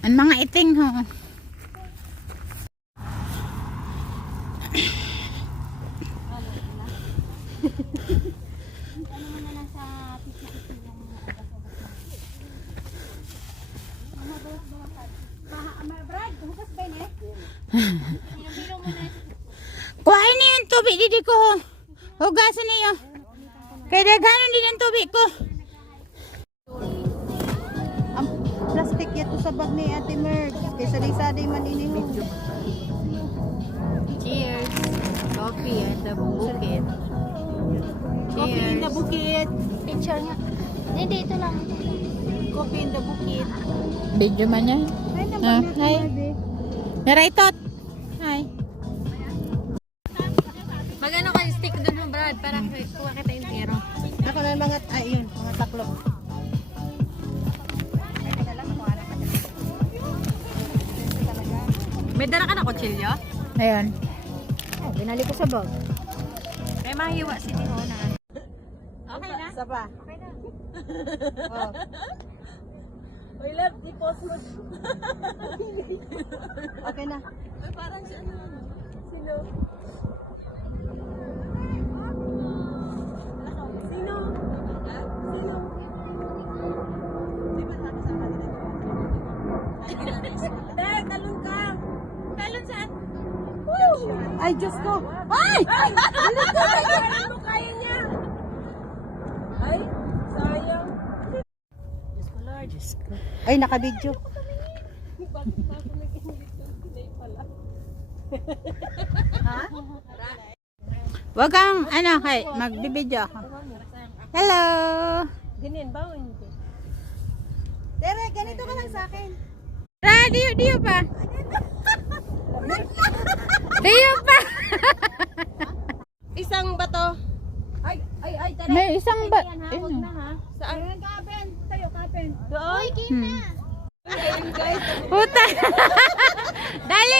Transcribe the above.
Ang mga iting ho. Kuhain niyo yung tubig didi ko. Hugasan niyo. Kaya daghanon din ang tubig ko. Ang plastic yato sa bag ni Ate Merg. Kaya saday-saday man ini. Cheers. Coffee and the bukid. Coffee in the bukid. Picture nga. Hindi, ito lang. Coffee in the bukid. Video man yan. Ay, Ah, naman hi. Naraitot. Hi. Magano kayo stick doon ng Brad para kuha kita yung tiro. Ako na mga, yun, mga taklo. May dala ka na kutsilyo? Ayan. Oh, binalik ko sa bag. May mahiwa si Tino na. Okay na? Isa pa. Okay na. Oh. I love the post mo. Okay na. Ay, parang si ano. Sino? Sino? Sino? Di ba nakasama nila? Dek, talon ka! Talon saan? Ay, Diyos ko. Ay! Ano kaya niya? Ay, sayang. Diyos ko Lord, Diyos ko. Ay, nakabidyo. Bakit pa ako nag-init ng pinay pala? Ha? Wag kang, ano, kay, magbibideo ako. Hello! Ganyan ba o hindi? Tere, ganito ka lang sa akin. Diyo pa. Diyo pa. Isang bato. Ay, tara. May isang ba? Huwag na ha. Saan? Kapen, tayo, kapen. Doon? Puta. Dali.